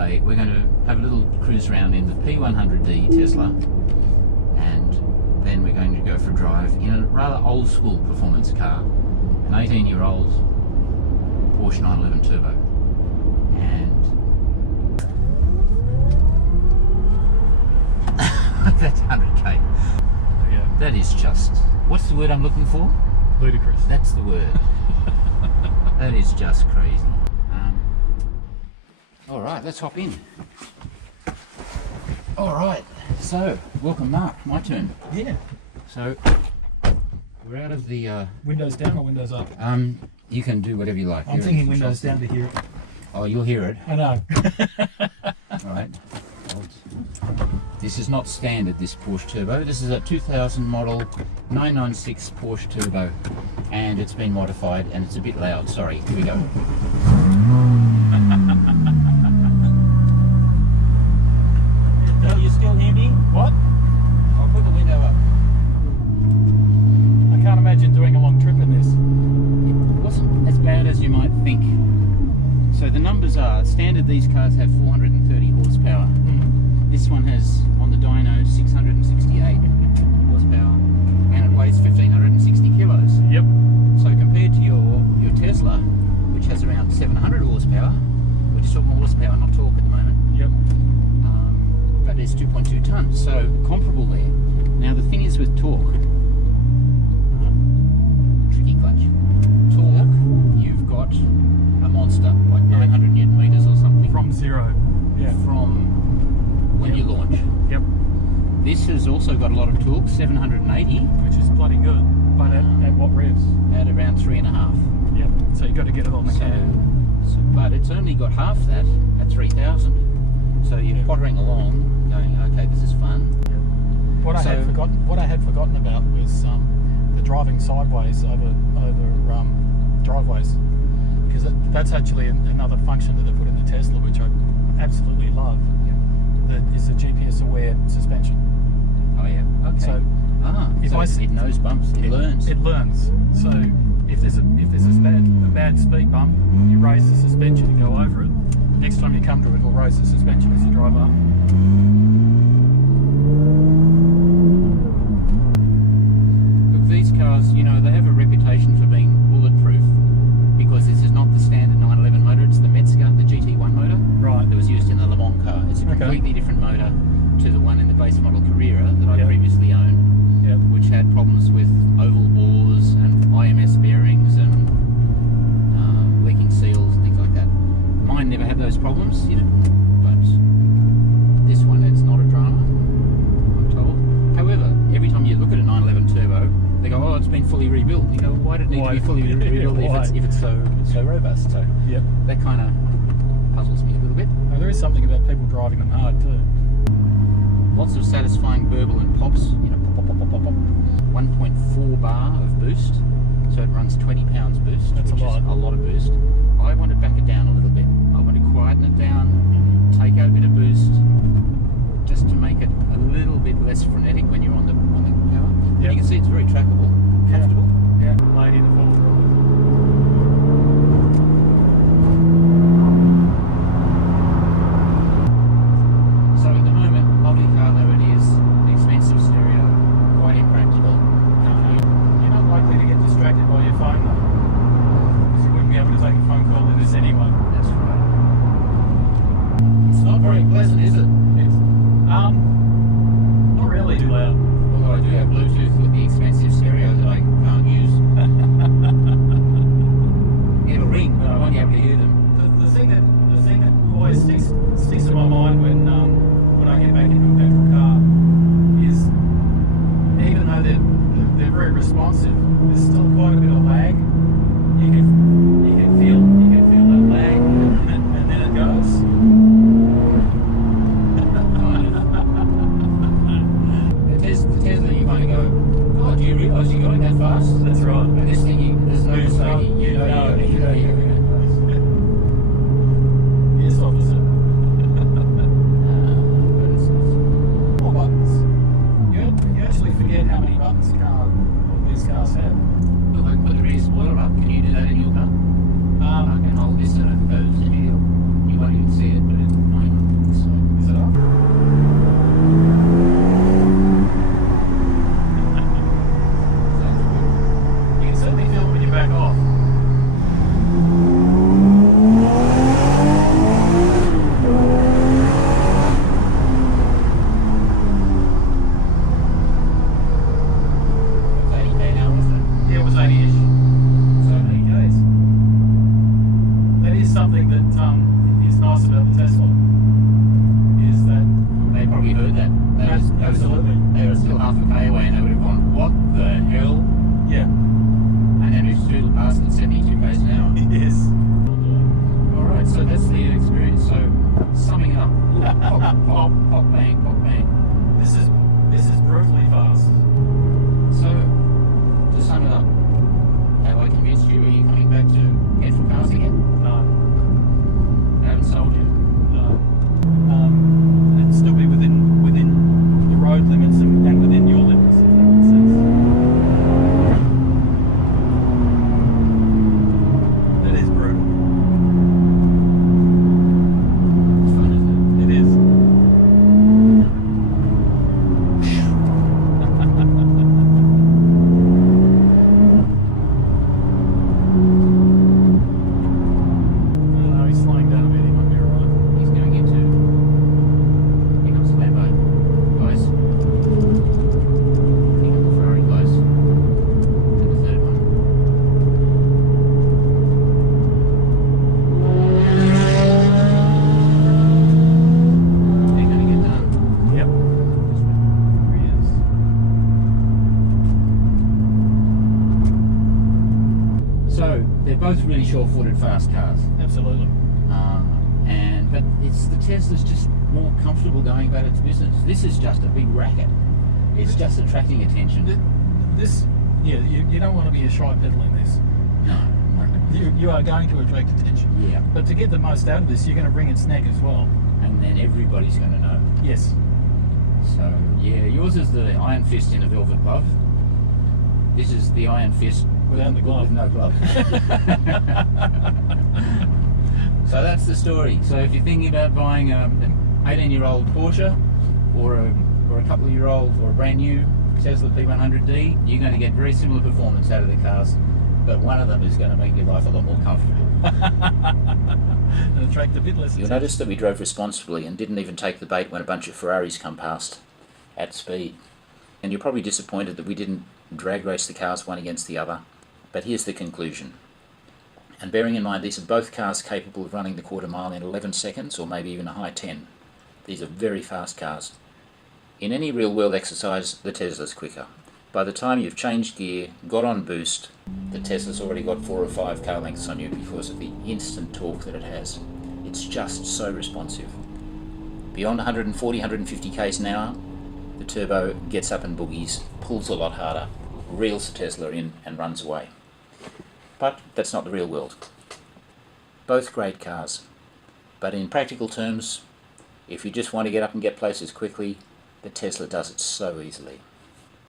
today we're going to have a little cruise around in the P100D Tesla, and then we're going to go for a drive in a rather old school performance car, an 18-year-old Porsche 911 Turbo. And that's 100k. Yeah. That is just, what's the word I'm looking for? Ludicrous. That's the word. That is just crazy. All right, let's hop in. All right, so welcome, Mark. My turn. Yeah. So we're out of the. Windows down or windows up? You can do whatever you like. I'm thinking windows down to hear it. Oh, you'll hear it. I know. All right. This is not standard, this Porsche Turbo. This is a 2000 model 996 Porsche Turbo, and it's been modified, and it's a bit loud. Sorry. Here we go. Can you still hear me? What? I'll put the window up. I can't imagine doing a long trip in this. It wasn't as bad as you might think. So the numbers are, standard these cars have 430 horsepower. This one has, on the dyno, 668 horsepower, and it weighs 1,560 kilos. Yep. So compared to your Tesla, which has around 700 horsepower, we're just talking horsepower, not torque at the moment. Yep. But it's 2.2 tons, so comparable there. Now the thing is with torque, tricky clutch. Torque, you've got a monster, like 900 newton meters or something. From zero. Yeah. From when you launch. Yep. This has also got a lot of torque, 780. Which is bloody good. But at what revs? At around 3.5. Yep. So you got to get it on the But it's only got half that at 3,000. So you're pottering along, going, okay, this is fun. What I had forgotten about was the driving sideways over driveways, because that's actually another function that they put in the Tesla, which I absolutely love. That is the GPS aware suspension. Oh yeah. Okay. So it knows bumps. It learns. It learns. So if there's a bad speed bump, you raise the suspension and go over it. Next time you come to it, it'll raise the suspension as you drive up. Look, these cars, you know, they have a reputation for being bulletproof because this is not the standard 911 motor. It's the Metzger, the GT1 motor. Right. That was used in the Le Mans car. It's a completely different motor to the one in the base model Carrera that I previously owned, which had problems with oval bores and IMS bearings and leaking seals and things like that. Mine never had those problems, but this one, it's not a drama, I'm told. However, every time you look at a 911 Turbo, they go, oh, it's been fully rebuilt. You go, why did it need to be fully rebuilt if it's so robust? So that kind of puzzles me a little bit. Oh, there is something about people driving them hard too. Lots of satisfying burble and pops, you know, pop, pop, pop, pop, pop. 1.4 bar of boost, so it runs 20 pounds boost, which is a lot of boost. I want to back it down a little bit. I want to quieten it down, take out a bit of boost, just to make it a little bit less frenetic when you're on the power. But you can see it's very trackable, comfortable. Yeah, lady in the fourth row. So at the moment, lovely car though it is, expensive stereo, quite impractical. You're not likely to get distracted by your phone though, because you wouldn't be able to take a phone call in this anyway. That's right. It's not very pleasant, is it? It's not really too loud. Although I do have Bluetooth with the expensive stereo that I can't use. It'll ring, but I won't be able to hear them. The thing that always sticks in my mind when I get back into a petrol car is, even though they're very responsive, there's still quite a bit of lag. You can feel that lag, and then it goes. Absolutely. They were still half a K away and they would have gone, what the hell? Yeah. And then we still passed at 72 k's an hour. Yes. Alright, so that's the experience. So, summing up, pop, pop, pop, bang, pop, bang. This is brutally fast. So, to sum it up, have I convinced you? Are you coming back to get for cars again? No. I haven't sold you. No. It'd still be within the road limits and within your limits, if that makes sense. It is brutal. It's fun, isn't It is. Oh, he's slowing down a bit, he might be alright. it? He's going into... Here comes the Lambo. Guys. Here comes the Ferrari, guys. And the third one. They're going to get done. Yep. Here he is. So, they're both really sure-footed, fast cars. Absolutely. But it's the Tesla's just more comfortable going about its business. This is just a big racket. It's just attracting attention. You don't want to be a shy peddle in this. No. You are going to attract attention. Yeah. But to get the most out of this, you're going to bring its neck as well. And then everybody's going to know. Yes. So, yeah, yours is the Iron Fist in a velvet glove. This is the Iron Fist Without the glove. with no glove. So that's the story. So if you're thinking about buying an 18-year-old Porsche or a couple of year old or a brand new Tesla P100D, you're going to get very similar performance out of the cars, but one of them is going to make your life a lot more comfortable. And attract a bit less You'll attention. notice that we drove responsibly and didn't even take the bait when a bunch of Ferraris come past at speed. And you're probably disappointed that we didn't drag race the cars one against the other, but here's the conclusion. And bearing in mind these are both cars capable of running the quarter mile in 11 seconds or maybe even a high 10. These are very fast cars. In any real world exercise, the Tesla's quicker. By the time you've changed gear, got on boost, the Tesla's already got 4 or 5 car lengths on you because of the instant torque that it has. It's just so responsive. Beyond 140, 150 k's an hour, the turbo gets up and boogies, pulls a lot harder, reels the Tesla in and runs away. But that's not the real world. Both great cars. But in practical terms, if you just want to get up and get places quickly, the Tesla does it so easily.